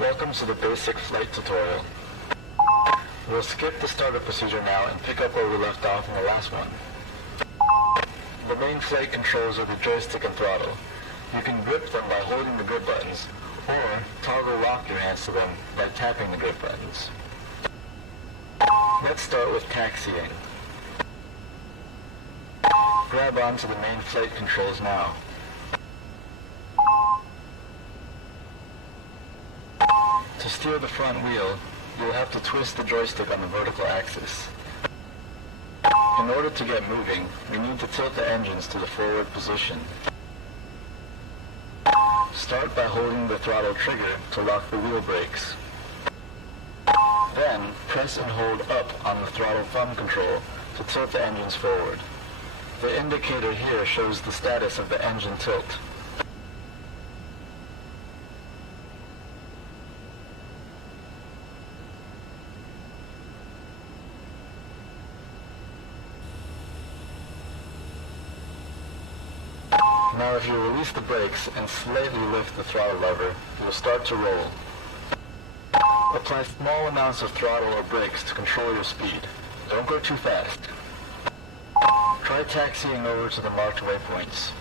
Welcome to the basic flight tutorial. We'll skip the startup procedure now and pick up where we left off in the last one. The main flight controls are the joystick and throttle. You can grip them by holding the grip buttons, or toggle lock your hands to them by tapping the grip buttons. Let's start with taxiing. Grab onto the main flight controls now. To steer the front wheel, you'll have to twist the joystick on the vertical axis. In order to get moving, we need to tilt the engines to the forward position. Start by holding the throttle trigger to lock the wheel brakes. Then, press and hold up on the throttle thumb control to tilt the engines forward. The indicator here shows the status of the engine tilt. Now if you release the brakes and slightly lift the throttle lever, you will start to roll. Apply small amounts of throttle or brakes to control your speed. Don't go too fast. Try taxiing over to the marked waypoints.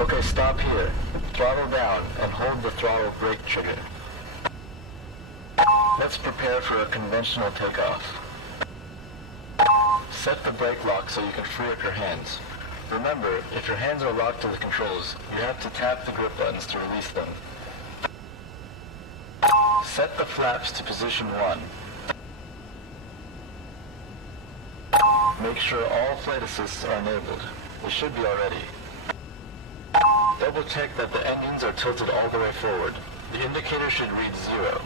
Okay, stop here. Throttle down and hold the throttle brake trigger. Let's prepare for a conventional takeoff. Set the brake lock so you can free up your hands. Remember, if your hands are locked to the controls, you have to tap the grip buttons to release them. Set the flaps to position 1. Make sure all flight assists are enabled. They should be already. Double check that the engines are tilted all the way forward. The indicator should read 0.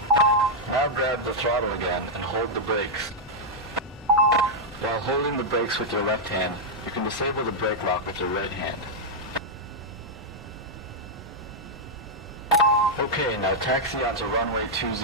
Now grab the throttle again and hold the brakes. While holding the brakes with your left hand, you can disable the brake lock with your right hand. Okay, now taxi onto runway 20.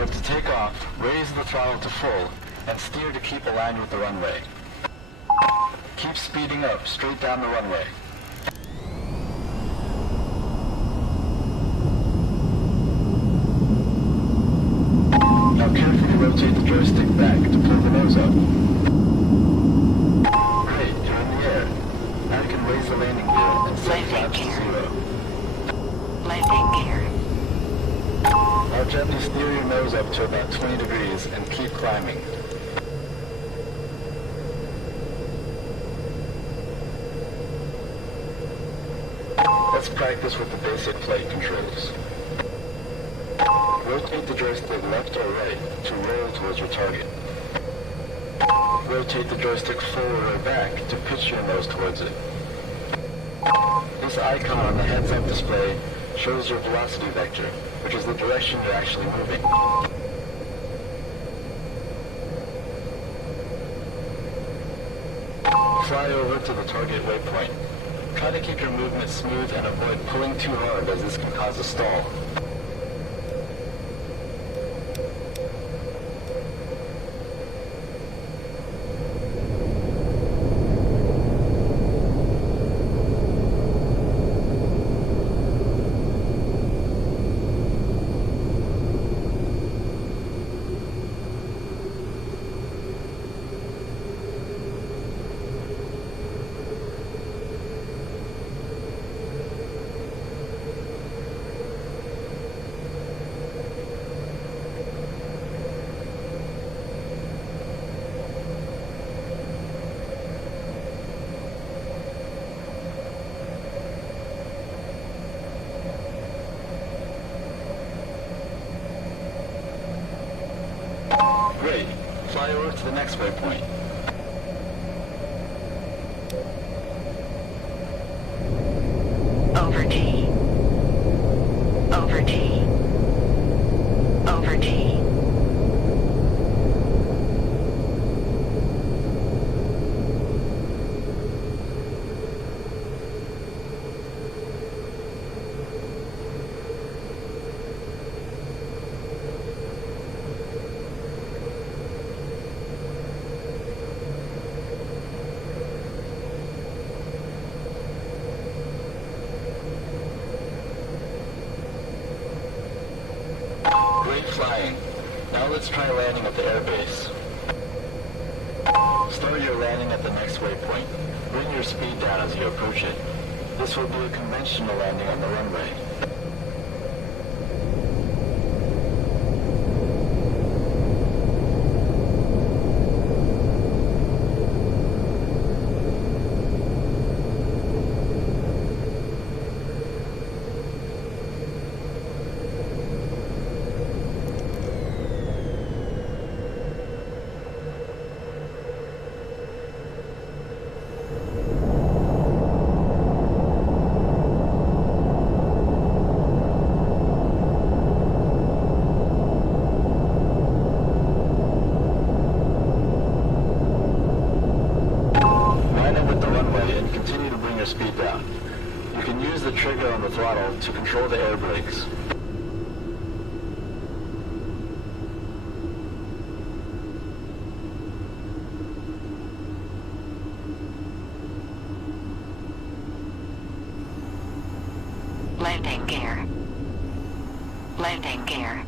To take off, raise the throttle to full and steer to keep aligned with the runway. Keep speeding up straight down the runway. Now carefully rotate the joystick back to pull the nose up. Great, you're in the air. Now you can raise the landing gear and set flaps to 0. Landing gear. Now gently steer your nose up to about 20 degrees and keep climbing. practice with the basic flight controls. Rotate the joystick left or right to roll towards your target. Rotate the joystick forward or back to pitch your nose towards it. This icon on the heads-up display shows your velocity vector, which is the direction you're actually moving. Fly over to the target waypoint. Try to keep your movement smooth and avoid pulling too hard, as this can cause a stall. Great. Fly over to the next waypoint. Over T. Over T. Over T. Great flying. Now let's try landing at the airbase. Start your landing at the next waypoint. Bring your speed down as you approach it. This will be a conventional landing on the runway. Speed down. You can use the trigger on the throttle to control the air brakes. Landing gear. Landing gear.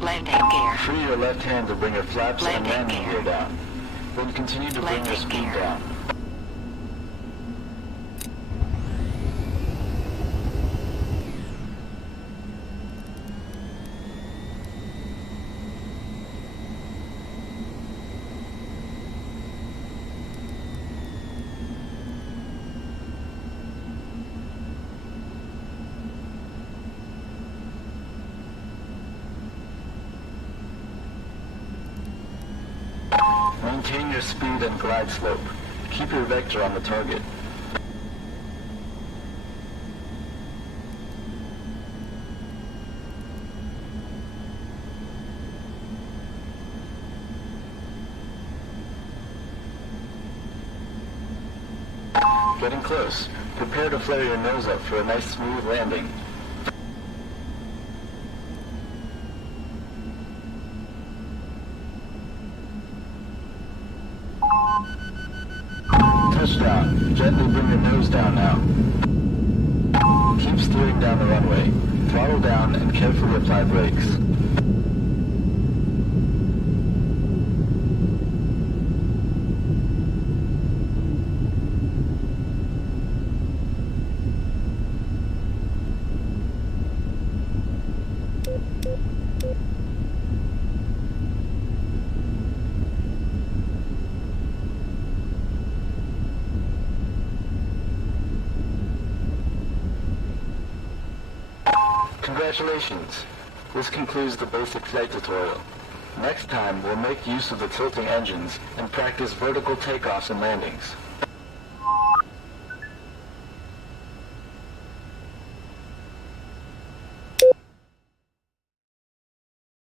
Landing gear. Free your left hand to bring your flaps and landing gear down. Then continue to bring your speed down. Maintain your speed and glide slope. Keep your vector on the target. Getting close. Prepare to flare your nose up for a nice smooth landing. Touchdown. Gently bring your nose down now. Keep steering down the runway. Throttle down and carefully apply brakes. Congratulations! This concludes the basic flight tutorial. Next time, we'll make use of the tilting engines and practice vertical takeoffs and landings.